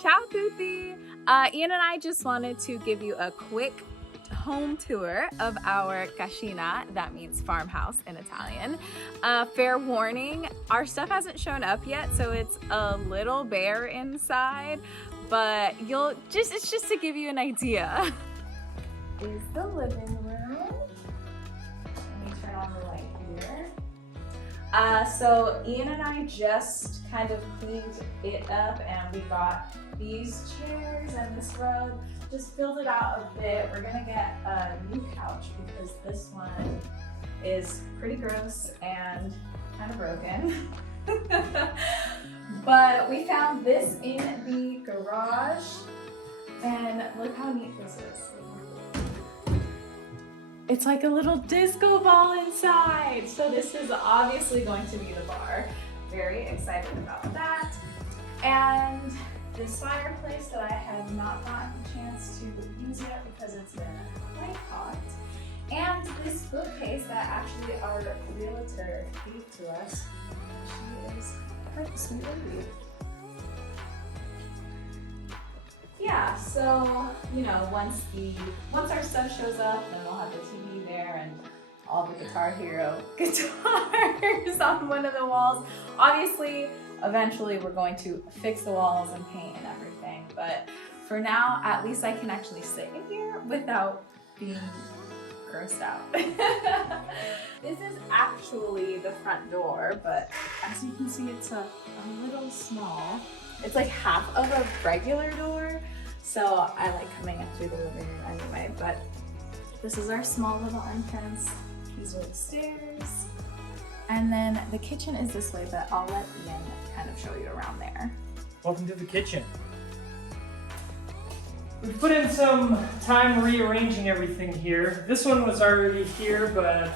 Ciao tutti! Ian and I just wanted to give you a quick home tour of our cascina, that means farmhouse in Italian. Fair warning, our stuff hasn't shown up yet, so it's a little bare inside, but it's just to give you an idea. Is the living room. Let me turn on the light here. So Ian and I just kind of cleaned it up and we got these chairs and this rug, just filled it out a bit. We're gonna get a new couch because this one is pretty gross and kind of broken. But we found this in the garage and look how neat this is. It's like a little disco ball inside. So this is obviously going to be the bar. Very excited about that. And this fireplace that I have not gotten a chance to use yet because it's been quite hot. And this bookcase that actually our realtor gave to us. She is quite a sweet lady. Yeah, so, you know, once our stuff shows up, then we'll have the TV there and all the Guitar Hero guitars on one of the walls. Obviously, eventually we're going to fix the walls and paint and everything, but for now, at least I can actually sit in here without being grossed out. This is actually the front door, but as you can see, it's a little small. It's like half of a regular door, so I like coming in through the living room anyway, but this is our small little entrance. These are the stairs. And then the kitchen is this way, but I'll let Ian kind of show you around there. Welcome to the kitchen. We've put in some time rearranging everything here. This one was already here, but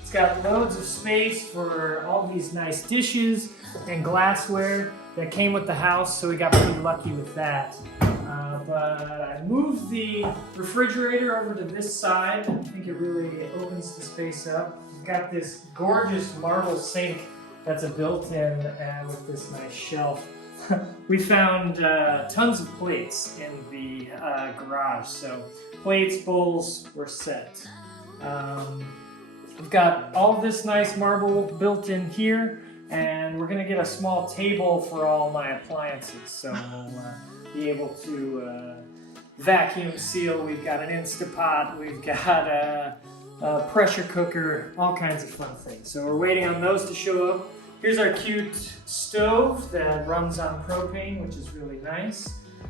it's got loads of space for all these nice dishes and glassware that came with the house, so we got pretty lucky with that. But I moved the refrigerator over to this side. I think it really opens the space up. We've got this gorgeous marble sink that's a built-in with this nice shelf. We found tons of plates in the garage, so plates, bowls, we're set. We've got all this nice marble built in here, and we're gonna get a small table for all my appliances, so we'll be able to vacuum seal. We've got an Instapot, we've got a pressure cooker, all kinds of fun things. So we're waiting on those to show up. Here's our cute stove that runs on propane, which is really nice.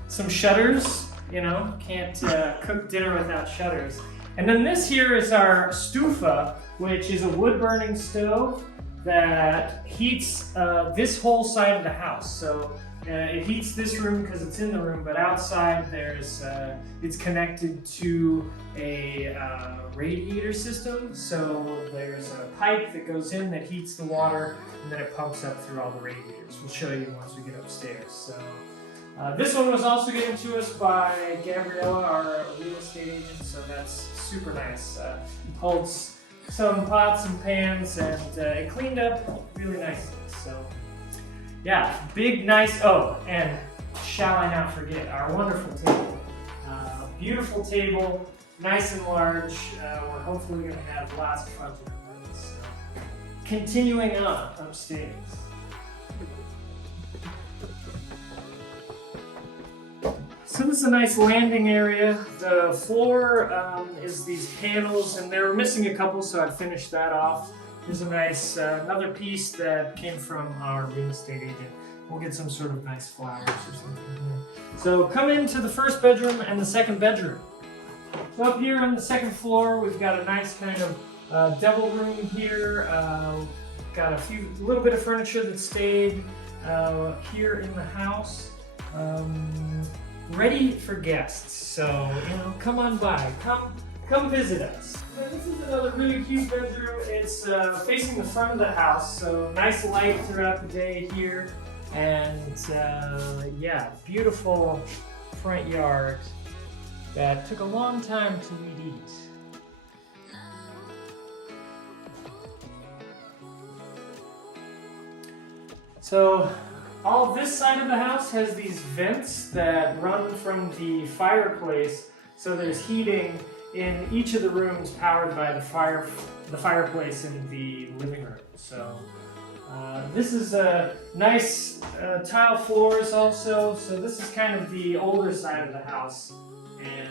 Some shutters, you know, can't cook dinner without shutters. And then this here is our stufa, which is a wood-burning stove that heats this whole side of the house. So it heats this room because it's in the room, but outside there's it's connected to a radiator system. So there's a pipe that goes in that heats the water, and then it pumps up through all the radiators. We'll show you once we get upstairs. So this one was also given to us by Gabriella, our real estate agent, so that's super nice. It holds some pots and pans, and it cleaned up really nicely. So yeah, big, nice, oh, and shall I not forget, our wonderful table. Beautiful table, nice and large. We're hopefully going to have lots of fun with it. So, continuing on upstairs. So this is a nice landing area. The floor is these panels, and they were missing a couple, so I finished that off. There's a nice, another piece that came from our real estate agent. We'll get some sort of nice flowers or something here. So come into the first bedroom and the second bedroom. So up here on the second floor, we've got a nice kind of double room here. Got a little bit of furniture that stayed here in the house. Ready for guests, so you know, come on by, come visit us. So this is another really cute bedroom. It's facing the front of the house, so nice light throughout the day here, and yeah, beautiful front yard that took a long time to weed eat. So all this side of the house has these vents that run from the fireplace, so there's heating in each of the rooms powered by the fireplace in the living room. So this is a nice tile floors also, so this is kind of the older side of the house. And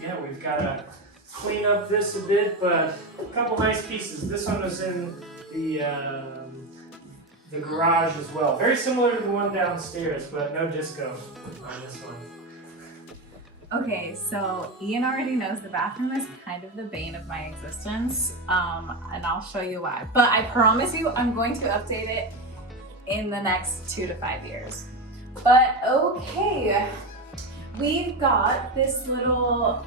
yeah, we've got to clean up this a bit, but a couple nice pieces. This one was in the garage as well. Very similar to the one downstairs, but no disco on this one. Okay, so Ian already knows the bathroom is kind of the bane of my existence, and I'll show you why. But I promise you, I'm going to update it in the next 2 to 5 years. But okay, we've got this little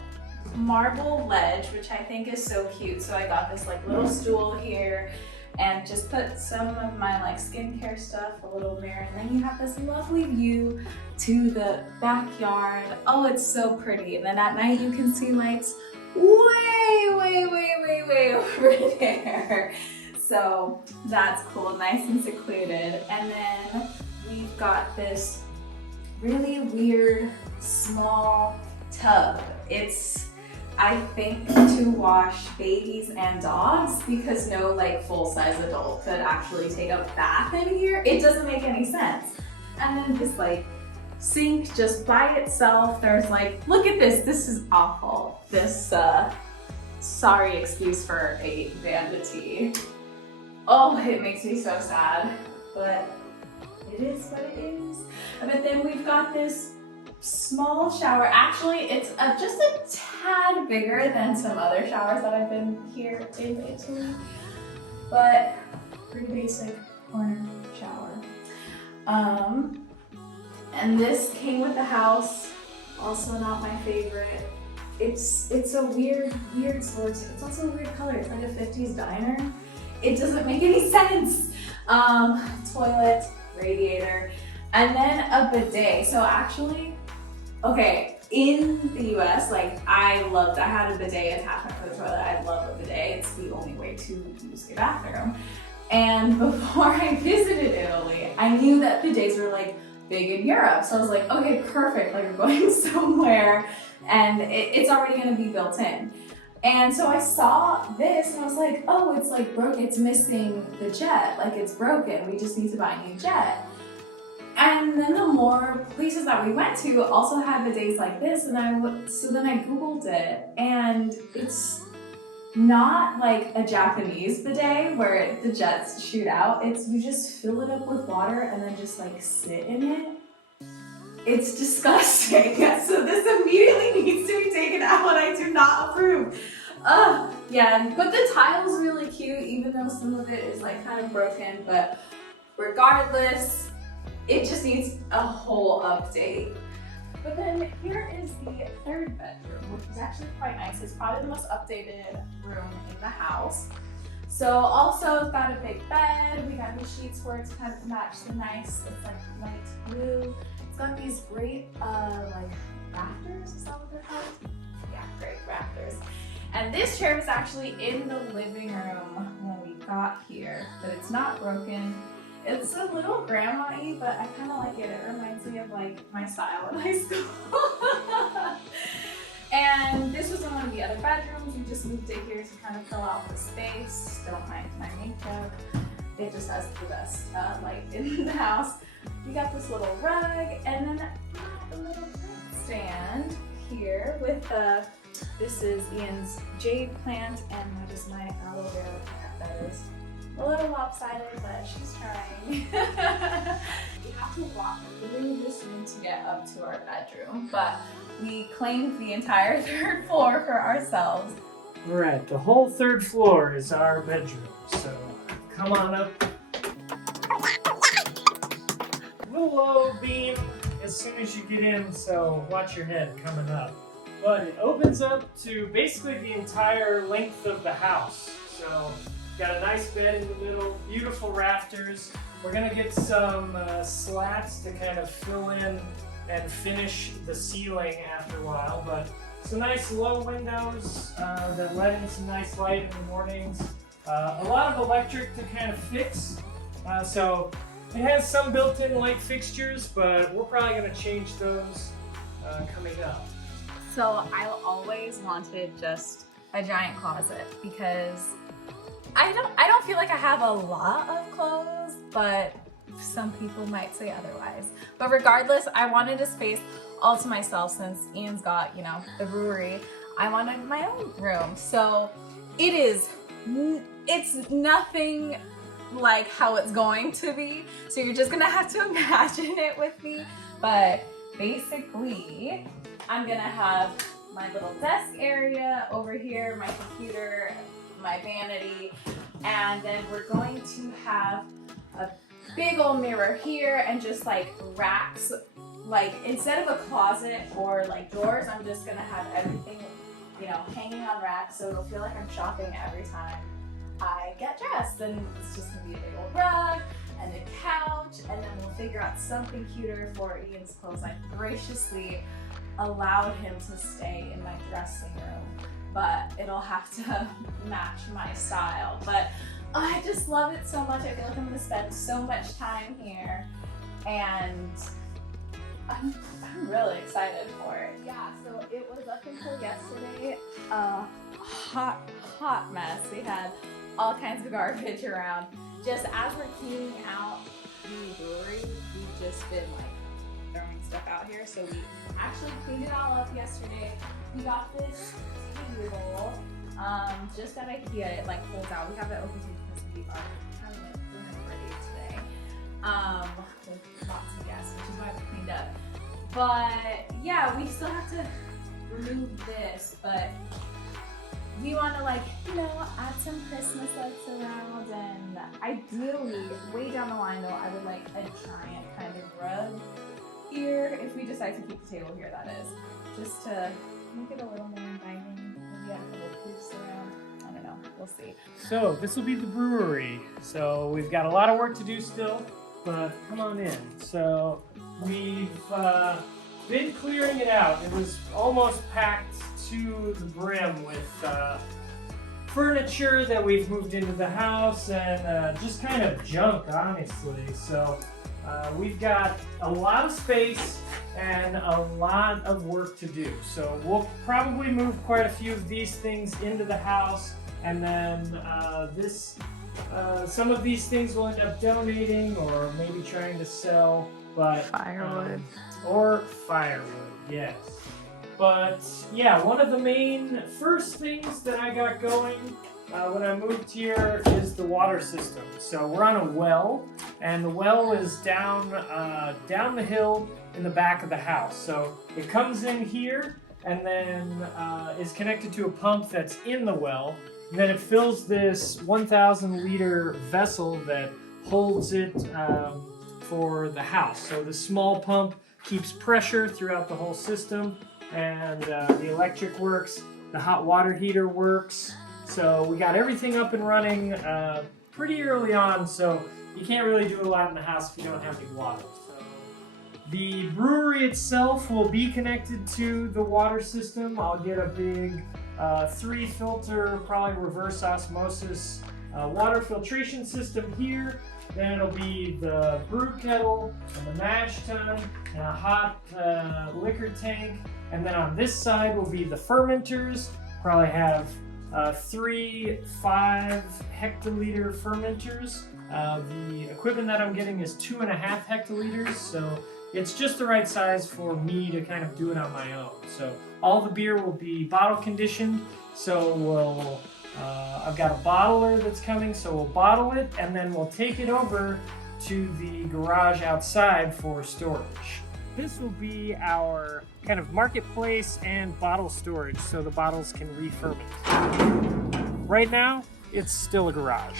marble ledge, which I think is so cute. So I got this like little stool here and just put some of my like skincare stuff, a little mirror, and then you have this lovely view to the backyard. Oh, it's so pretty. And then at night you can see lights way over there. So that's cool, nice and secluded. And then we've got this really weird small tub. It's, I think, to wash babies and dogs because no like full-size adult could actually take a bath in here. It doesn't make any sense. And then this like sink just by itself. There's like, look at this. This is awful. This, sorry excuse for a vanity. Oh, it makes me so sad, but it is what it is. But then we've got this small shower. Actually, it's just a tad bigger than some other showers that I've been here in Italy, but pretty basic corner shower. And this came with the house, also not my favorite. It's a weird source. It's also a weird color. It's like a 50s diner. It doesn't make any sense. Toilet, radiator, and then a bidet. So actually, okay, in the US, like I had a bidet attachment for the toilet. I love a bidet. It's the only way to use a bathroom. And before I visited Italy, I knew that bidets were like big in Europe. So I was like, okay, perfect. Like we're going somewhere and it's already gonna be built in. And so I saw this and I was like, oh, it's like broke. It's missing the jet. Like it's broken. We just need to buy a new jet. And then the more places that we went to also had bidets like this, and so then I Googled it, and it's not like a Japanese bidet where the jets shoot out. It's you just fill it up with water and then just like sit in it. It's disgusting. So this immediately needs to be taken out. I do not approve. Yeah, but the tile's really cute, even though some of it is like kind of broken, but regardless, it just needs a whole update. But then here is the third bedroom, which is actually quite nice. It's probably the most updated room in the house. So also it's got a big bed. We got these sheets for it to kind of match the nice, it's like light blue. It's got these great like rafters, is that what they're called? Yeah, great rafters. And this chair was actually in the living room when we got here, but it's not broken. It's a little grandma-y, but I kind of like it. It reminds me of like my style in high school. And this was in one of the other bedrooms. We just moved it here to kind of fill out the space. Don't mind my makeup. It just has the best light in the house. We got this little rug, and then a little stand here with this is Ian's jade plant, and that is my aloe vera plant that is a little lopsided, but she's trying. We have to walk through this room to get up to our bedroom, but we claimed the entire third floor for ourselves. Right, the whole third floor is our bedroom, so come on up. Little low beam as soon as you get in, so watch your head coming up. But it opens up to basically the entire length of the house. So got a nice bed in the middle, beautiful rafters. We're gonna get some slats to kind of fill in and finish the ceiling after a while, but some nice low windows that let in some nice light in the mornings. A lot of electric to kind of fix. So It has some built-in light fixtures, but we're probably going to change those coming up. So I always wanted just a giant closet because I don't feel like I have a lot of clothes, but some people might say otherwise. But regardless, I wanted a space all to myself since Ian's got, you know, the brewery. I wanted my own room. So it's nothing like how it's going to be. So you're just gonna have to imagine it with me. But basically, I'm gonna have my little desk area over here, my computer, my vanity, and then we're going to have a big old mirror here and just like racks. Like instead of a closet or like drawers, I'm just gonna have everything, you know, hanging on racks, so it'll feel like I'm shopping every time I get dressed. And it's just gonna be a big old rug and a couch, and then we'll figure out something cuter for Ian's clothes. I graciously allowed him to stay in my dressing room, but it'll have to match my style. But I just love it so much. I feel like I'm gonna spend so much time here, and I'm really excited for it. Yeah, so it was up until yesterday a hot mess. We had all kinds of garbage around. Just as we're cleaning out the brewery, we've just been like throwing stuff out here. So we actually cleaned it all up yesterday. We got this table just at IKEA. It like folds out. We have it open because we are having it dinner ready today with lots of guests, which is why we cleaned up. But yeah, we still have to remove this, but we want to, like, you know, add some Christmas lights around, and ideally, way down the line though, I would like a giant kind of rug here, if we decide to keep the table here, that is, just to make it a little more inviting. Maybe add a couple poofs around. I don't know, we'll see. So this will be the brewery. So we've got a lot of work to do still, but come on in. So we've been clearing it out. It was almost packed to the brim with furniture that we've moved into the house and just kind of junk, honestly. So we've got a lot of space and a lot of work to do. So we'll probably move quite a few of these things into the house, and then some of these things we'll end up donating or maybe trying to sell. But Firewood. Or firewood, yes. But yeah, one of the main first things that I got going when I moved here is the water system. So we're on a well, and the well is down the hill in the back of the house. So it comes in here and then is connected to a pump that's in the well. And then it fills this 1,000 liter vessel that holds it for the house. So the small pump keeps pressure throughout the whole system, and the electric works, the hot water heater works. So we got everything up and running pretty early on, so you can't really do a lot in the house if you don't have any water. So the brewery itself will be connected to the water system. I'll get a big 3-filter, probably reverse osmosis water filtration system here. Then it'll be the brew kettle and the mash tun and a hot liquor tank. And then on this side will be the fermenters. Probably have 3 5 hectoliter fermenters. The equipment that I'm getting is 2.5 hectoliters, so it's just the right size for me to kind of do it on my own. So all the beer will be bottle conditioned. So I've got a bottler that's coming, so we'll bottle it and then we'll take it over to the garage outside for storage. This will be our kind of marketplace and bottle storage, so the bottles can re-ferment. Right now, it's still a garage.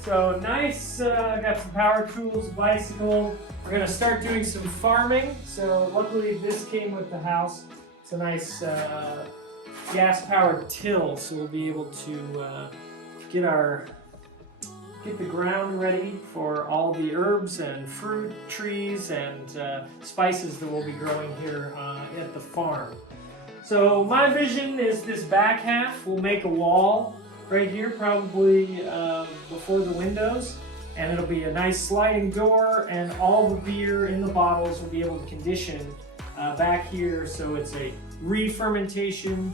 So nice, got some power tools, bicycle. We're gonna start doing some farming. So luckily this came with the house. It's a nice gas-powered till, so we'll be able to get the ground ready for all the herbs and fruit trees and spices that we'll be growing here at the farm. So my vision is this back half, we'll make a wall right here, probably before the windows. And it'll be a nice sliding door, and all the beer in the bottles will be able to condition back here. So it's a re-fermentation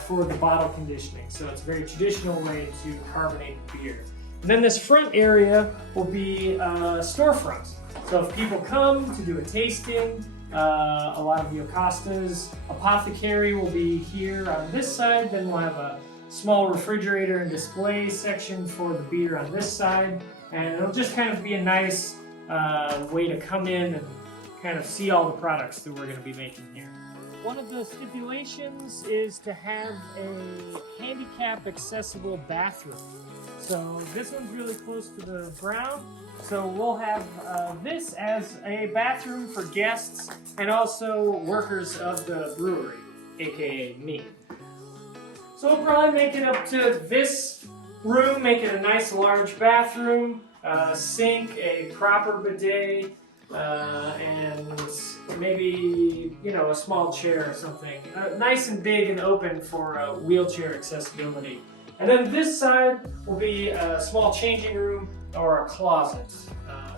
for the bottle conditioning. So it's a very traditional way to carbonate beer. And then this front area will be storefront. So if people come to do a tasting, a lot of the Acosta's apothecary will be here on this side. Then we'll have a small refrigerator and display section for the beer on this side. And it'll just kind of be a nice way to come in and kind of see all the products that we're going to be making here. One of the stipulations is to have a handicap accessible bathroom. So this one's really close to the ground. So we'll have this as a bathroom for guests and also workers of the brewery, aka me. So we'll probably make it up to this room, make it a nice large bathroom, sink, a proper bidet, and maybe, you know, a small chair or something. Nice and big and open for wheelchair accessibility. And then this side will be a small changing room or a closet.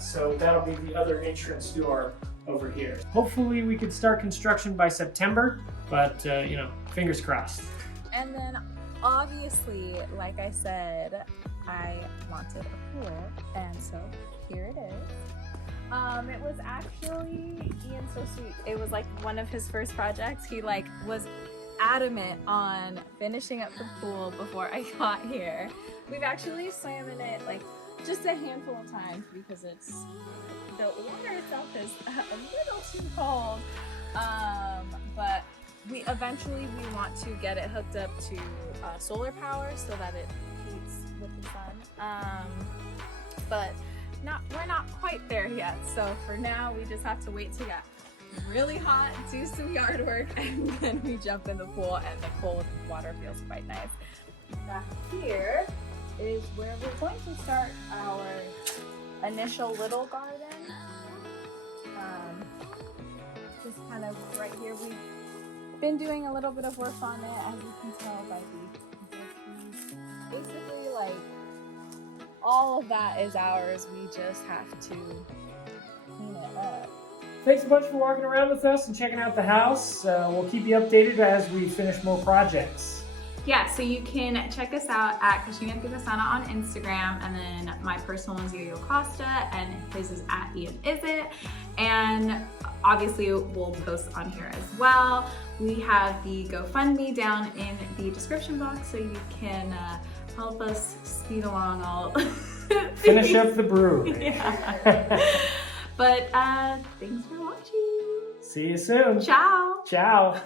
So that'll be the other entrance door over here. Hopefully we could start construction by September, but you know, fingers crossed. And then obviously, like I said, I wanted a pool, and so here it is. It was actually Ian's so sweet. It was like one of his first projects. He like was adamant on finishing up the pool before I got here. We've actually swam in it like just a handful of times because the water itself is a little too cold. But we want to get it hooked up to solar power so that it heats with the sun. But we're not quite there yet. So for now, we just have to wait to get really hot, do some yard work, and then we jump in the pool, and the cold water feels quite nice. Back here is where we're going to start our initial little garden. Just kind of right here, we've been doing a little bit of work on it, as you can tell by the trees. Basically, like, all of that is ours. We just have to clean it up. Thanks a bunch for walking around with us and checking out the house. We'll keep you updated as we finish more projects. Yeah, so you can check us out at Kashina Pivasana on Instagram, and then my personal one's Yo-Yo Costa, and his is at Ian Isit. And obviously we'll post on here as well. We have the GoFundMe down in the description box, so you can help us speed along all Finish up the brewery. Yeah. But thanks for watching. See you soon. Ciao. Ciao.